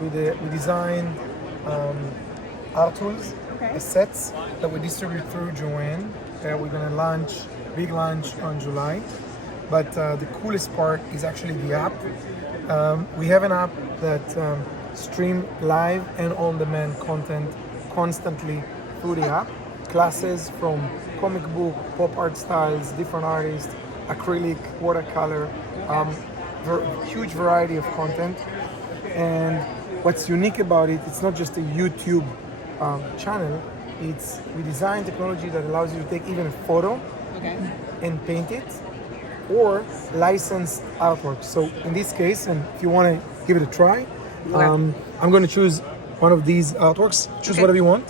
we design art tools, sets that we distribute through Joanne. We're gonna launch, big launch on July. But the coolest part is actually the app. We have an app that stream live and on-demand content constantly through the app. Classes from comic book, pop art styles, different artists, acrylic, watercolor, huge variety of content. And what's unique about it, it's not just a YouTube channel. We design technology that allows you to take even a photo and paint it, or licensed artwork. So in this case, and if you want to give it a try, I'm going to choose one of these artworks. Choose whatever you want.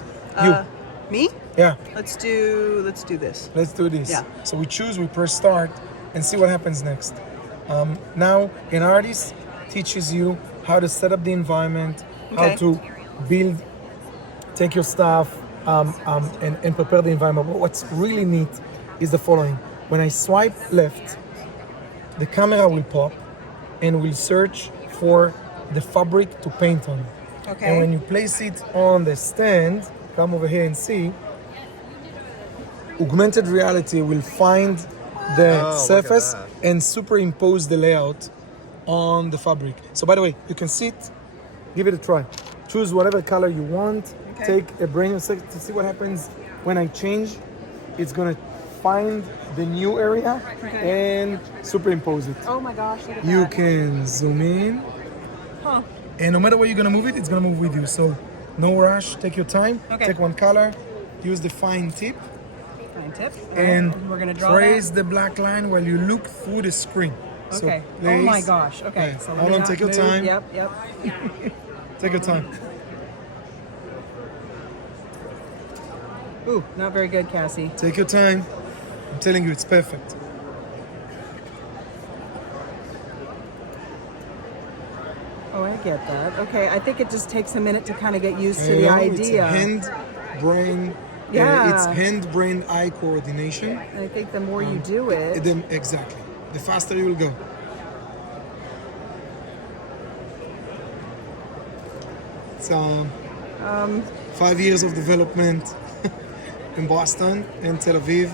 Me? Yeah. Let's do this. Let's do this. Yeah. So we press start, and see what happens next. Now, an artist teaches you how to set up the environment, how to build, take your stuff, and prepare the environment. But what's really neat is the following. When I swipe left, the camera will pop and will search for the fabric to paint on. Okay. And when you place it on the stand, come over here and see, augmented reality will find the surface and superimpose the layout on the fabric. So by the way, you can sit, give it a try. Choose whatever color you want, take a brain second to see what happens when I change. It's gonna find the new area and superimpose it. Oh my gosh, look at You that. can zoom in, and no matter where you're gonna move it, it's gonna move with you. So no rush, take your time, take one color, use the fine tip, and we're gonna draw trace the black line while you look through the screen. Okay. So Oh my gosh. Okay. So hold on, take your time. Yep. Take your time. Ooh, not very good, Cassie. Take your time. I'm telling you, it's perfect. Oh, I get that. Okay, I think it just takes a minute to kind of get used to the It's idea. hand, brain. It's hand, brain, eye coordination. And I think the more you do it, Exactly. The faster you will go. It's 5 years of development in Boston and Tel Aviv.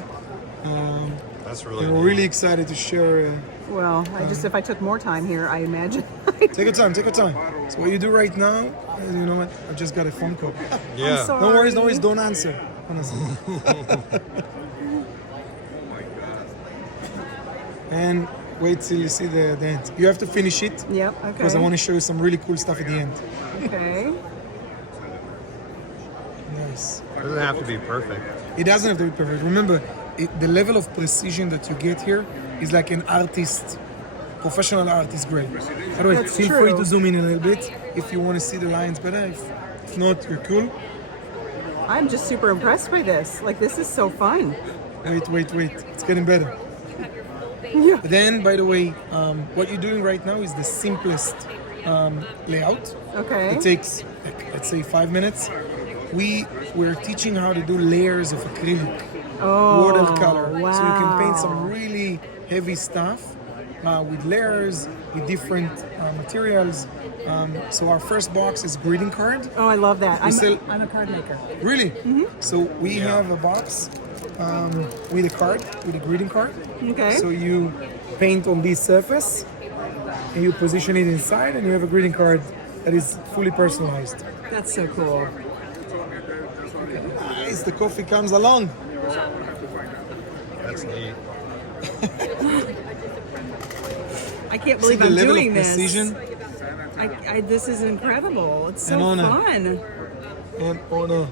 That's really And we're really excited to share. well, if I took more time here, I imagine. Take your time, take your time. So what you do right now, you know what? I just got a phone call. Yeah. I'm sorry. No worries, don't answer. Don't answer. And wait till you see the end. You have to finish it. Yep, okay. Because I want to show you some really cool stuff at the end. Okay. Nice. It doesn't have to be perfect. It doesn't have to be perfect. Remember, the level of precision that you get here is like an artist, professional artist grade. By the way, That's feel true. free to zoom in a little bit if you want to see the lines better. If not, you're cool. I'm just super impressed by this. Like, this is so fun. Wait. It's getting better. Yeah. Then, by the way, what you're doing right now is the simplest layout. Okay. It takes, like, let's say, 5 minutes. We're teaching how to do layers of acrylic, watercolor, wow. so you can paint some really heavy stuff with layers, with different materials. So our first box is greeting card. Oh, I love that. I'm a card maker. Really? So we have a box with a card, with a greeting card. Okay. So you paint on this surface, and you position it inside, and you have a greeting card that is fully personalized. That's so cool. Nice, the coffee comes along. That's neat. I can't See believe the I'm level doing of this. precision? This is incredible. It's so An honor. fun. And honor.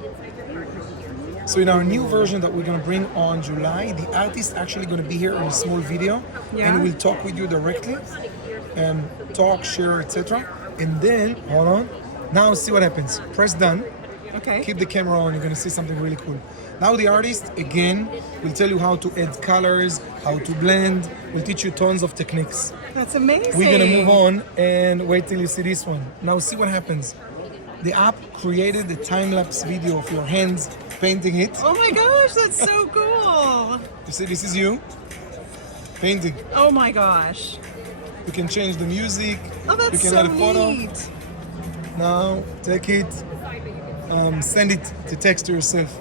So in our new version that we're gonna bring on July, the artist actually gonna be here in a small video, and we'll talk with you directly, and talk, share, etc. And then, hold on. Now see what happens. Press done. Okay. Keep the camera on. You're gonna see something really cool. Now the artist again will tell you how to add colors, how to blend. We'll teach you tons of techniques. That's amazing. We're gonna move on and wait till you see this one. Now see what happens. The app created a time-lapse video of your hands painting it. Oh my gosh, that's so cool. You see, this is you painting. Oh my gosh. You can change the music. Oh, that's you can so add a photo. neat. Now take it, send it to text to yourself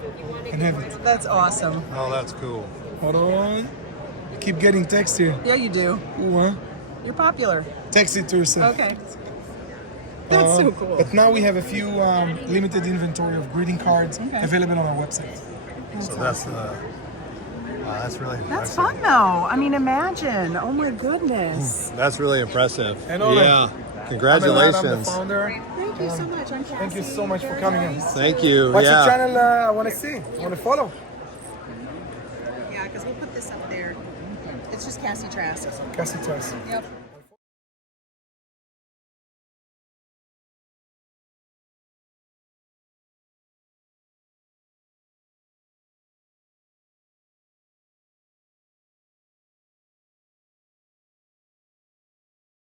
and have it. That's awesome. Oh, that's cool. Hold on. Keep getting text here. Yeah, you do. Ooh, huh? You're popular. Text it to yourself. Okay. That's so cool. But now we have a few limited inventory of greeting cards available on our website. So that's the. Wow, that's really. That's fun though. I mean, imagine. Oh my goodness. That's really impressive. And Ola, yeah. I'm the Congratulations. founder. Thank you so much. I'm Cassie. Thank you so much for coming in. Thank you. What's your yeah. channel I want to see? I want to follow. Yeah, because we'll put this up there. It's just Cassie Trask. Cassie Trask. Yep.